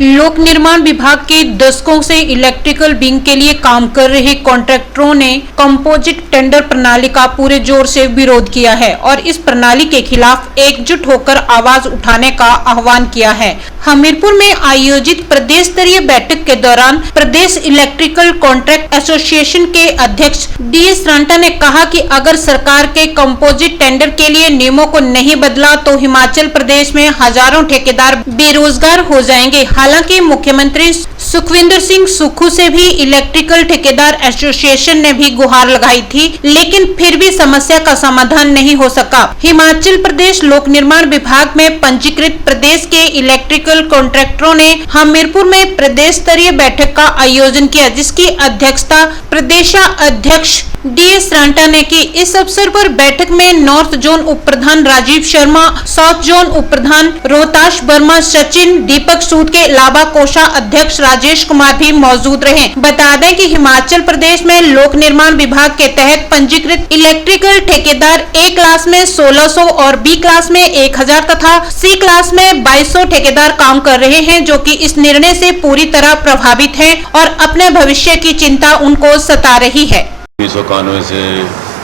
लोक निर्माण विभाग के दशकों से इलेक्ट्रिकल विंग के लिए काम कर रहे कॉन्ट्रैक्टरों ने कंपोजिट टेंडर प्रणाली का पूरे जोर से विरोध किया है और इस प्रणाली के खिलाफ एकजुट होकर आवाज उठाने का आह्वान किया है। हमीरपुर में आयोजित प्रदेश स्तरीय बैठक के दौरान प्रदेश इलेक्ट्रिकल कॉन्ट्रैक्ट एसोसिएशन के अध्यक्ष DS रांटा ने कहा कि अगर सरकार के कंपोजिट टेंडर के लिए नियमों को नहीं बदला तो हिमाचल प्रदेश में हजारों ठेकेदार बेरोजगार हो जाएंगे। हालांकि मुख्यमंत्री सुखविंदर सिंह सुक्खू से भी इलेक्ट्रिकल ठेकेदार एसोसिएशन ने भी गुहार लगाई थी, लेकिन फिर भी समस्या का समाधान नहीं हो सका। हिमाचल प्रदेश लोक निर्माण विभाग में पंजीकृत प्रदेश के इलेक्ट्रिकल कॉन्ट्रैक्टरों ने हमीरपुर में प्रदेश स्तरीय बैठक का आयोजन किया, जिसकी अध्यक्षता प्रदेशाध्यक्ष DS रांटा ने की। इस अवसर पर बैठक में नॉर्थ जोन उप प्रधान राजीव शर्मा, साउथ जोन उप प्रधान रोहताश वर्मा, सचिन, दीपक सूद के अलावा कोषाध्यक्ष राजेश कुमार भी मौजूद रहे। बता दें कि हिमाचल प्रदेश में लोक निर्माण विभाग के तहत पंजीकृत इलेक्ट्रिकल ठेकेदार A क्लास में 1600 और B क्लास में 1000 तथा C क्लास में 2200 ठेकेदार काम कर रहे हैं, जो कि इस निर्णय से पूरी तरह प्रभावित हैं और अपने भविष्य की चिंता उनको सता रही है। 1991 से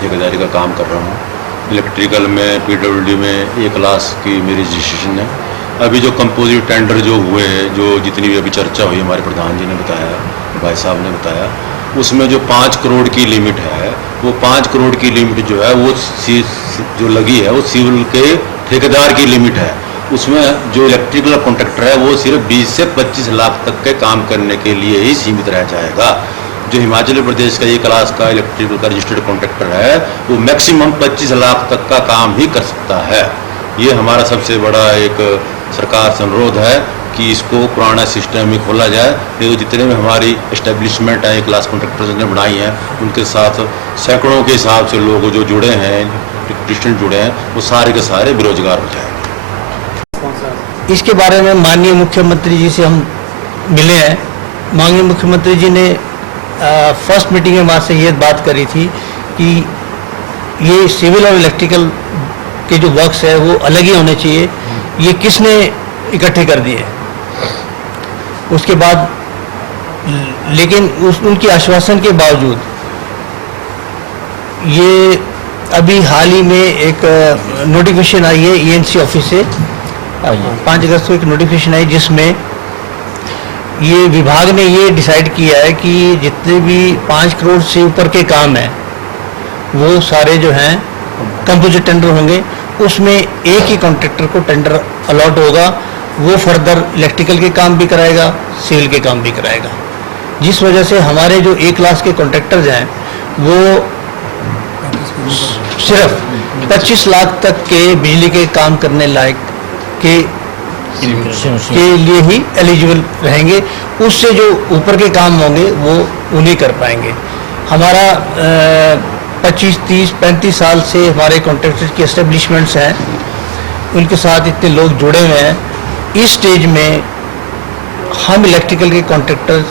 ठेकेदारी का काम कर रहा हूँ। इलेक्ट्रिकल में PWD में A क्लास की मेरी रजिस्ट्रेशन है। अभी जो कंपोजिट टेंडर जो हुए हैं, जो जितनी भी अभी चर्चा हुई, हमारे प्रधान जी ने बताया, भाई साहब ने बताया, उसमें जो 5 करोड़ की लिमिट है, वो 5 करोड़ की लिमिट जो है वो जो लगी है वो सिविल के ठेकेदार की लिमिट है। उसमें जो इलेक्ट्रिकल कॉन्ट्रैक्टर है वो सिर्फ 20 से 25 लाख तक के काम करने के लिए ही सीमित रह जाएगा। जो हिमाचल प्रदेश का A क्लास का इलेक्ट्रिकल का रजिस्टर्ड कॉन्ट्रैक्टर है वो मैक्सिमम 25 लाख तक का काम ही कर सकता है। ये हमारा सबसे बड़ा एक सरकार से अनुरोध है कि इसको पुराना सिस्टम में खोला जाए। ये जितने भी हमारी एस्टेब्लिशमेंट है A क्लास कॉन्ट्रैक्टर्स ने बनाई हैं, उनके साथ सैकड़ों के हिसाब से लोग जो जुड़े हैं, इलेक्ट्रिशियन जुड़े हैं, वो सारे के सारे बेरोजगार हो जाएंगे। इसके बारे में माननीय मुख्यमंत्री जी से हम मिले हैं। माननीय मुख्यमंत्री जी ने फर्स्ट मीटिंग में हमारे से ये बात करी थी कि ये सिविल और इलेक्ट्रिकल के जो वर्क्स है वो अलग ही होने चाहिए। ये किसने इकट्ठे कर दिए? उसके बाद लेकिन उनकी आश्वासन के बावजूद ये अभी हाल ही में एक नोटिफिकेशन आई है ENC ऑफिस से, 5 अगस्त को एक नोटिफिकेशन आई, जिसमें ये विभाग ने ये डिसाइड किया है कि जितने भी 5 करोड़ से ऊपर के काम हैं वो सारे जो हैं कंपोजिट टेंडर होंगे। उसमें एक ही कॉन्ट्रैक्टर को टेंडर अलॉट होगा, वो फर्दर इलेक्ट्रिकल के काम भी कराएगा, सिविल के काम भी कराएगा। जिस वजह से हमारे जो A क्लास के कॉन्ट्रैक्टर्स हैं वो सिर्फ 25 लाख तक के बिजली के काम करने लायक के लिए ही एलिजिबल रहेंगे। उससे जो ऊपर के काम होंगे वो उन्हीं कर पाएंगे। हमारा 25, 30, 35 साल से हमारे कॉन्ट्रैक्टर्स की एस्टेब्लिशमेंट्स हैं, उनके साथ इतने लोग जुड़े हुए हैं। इस स्टेज में हम इलेक्ट्रिकल के कॉन्ट्रैक्टर्स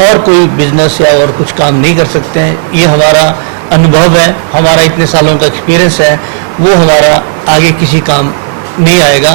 और कोई बिजनेस या और कुछ काम नहीं कर सकते हैं। ये हमारा अनुभव है, हमारा इतने सालों का एक्सपीरियंस है, वो हमारा आगे किसी काम नहीं आएगा।